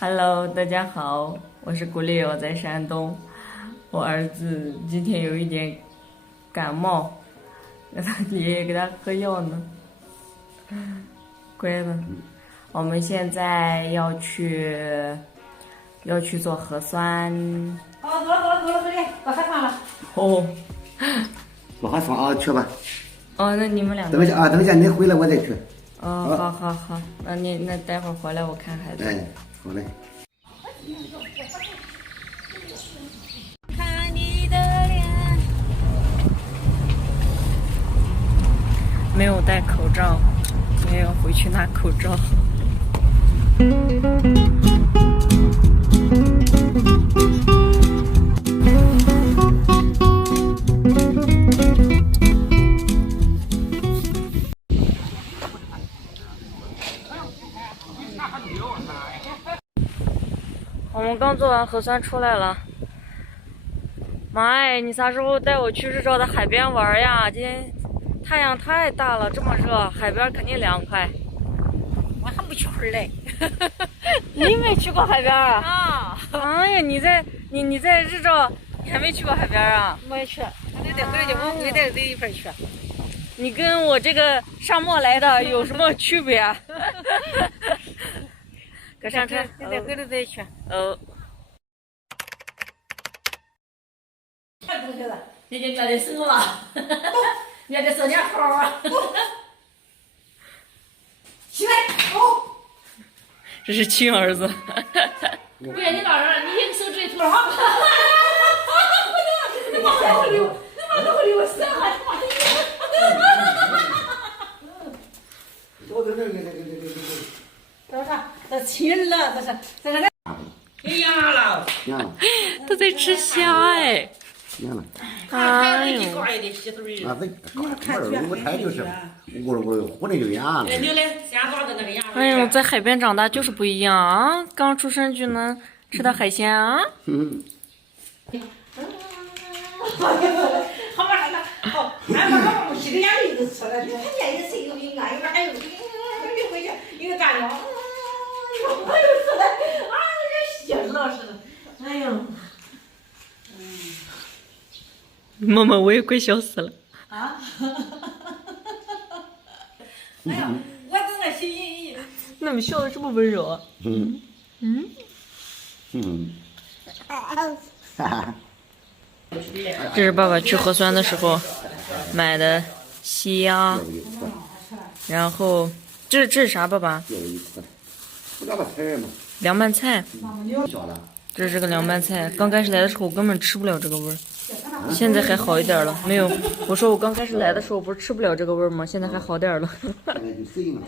Hello，大家好，我是古丽，我在山东。我儿子今天有一点感冒，让他爷爷给他喝药呢。乖的，我们现在要去做核酸。好，走了，到海团了。哦，不好放啊，去吧。哦，那你们两个。等一下啊，等一下你回来我再去。哦，好，那待会儿回来我看孩子。哎，好嘞。看你的脸。没有戴口罩，也要回去拿口罩。我们刚做完核酸出来了。妈呀，你啥时候带我去日照的海边玩呀？今天太阳太大了，这么热，海边肯定凉快。我还没去会儿嘞。你没去过海边啊？啊，哎呀，你在日照，你还没去过海边啊？没去，那得回来就我们得一块儿去。你跟我这个沙漠来的有什么区别啊？搁上车，你得回来再去。看出去了，你就觉得什么了？你还得做点好啊。起来，哦。这是亲儿子。不然你老人，你一个手指一头哈。你往那会溜，我死了，你往这啥？这亲了，这是。你养了。养了，他在吃虾哎。养了。哎呦，啊，这我猜就是，我活的就养了。哎呦，在海边长大就是不一样啊！刚出生就能吃到海鲜啊！好嘛啥的，好，俺把我洗个眼泪都出来了，他家一个谁有病啊？一个还有，一回去一个干了，我又出来，啊，这血了似的，哎呦，妈妈，我也快笑死了。啊，哎呀，我在那心，那你笑的这么温柔啊？哈哈。这是爸爸去核酸的时候买的虾，然后这是啥？爸爸？不知道菜嘛。凉拌菜。小了。这是这个凉拌菜，刚开始来的时候我根本吃不了这个味儿，现在还好一点了。没有，我说我刚开始来的时候不是吃不了这个味儿吗？现在还好点了。现在就适应了。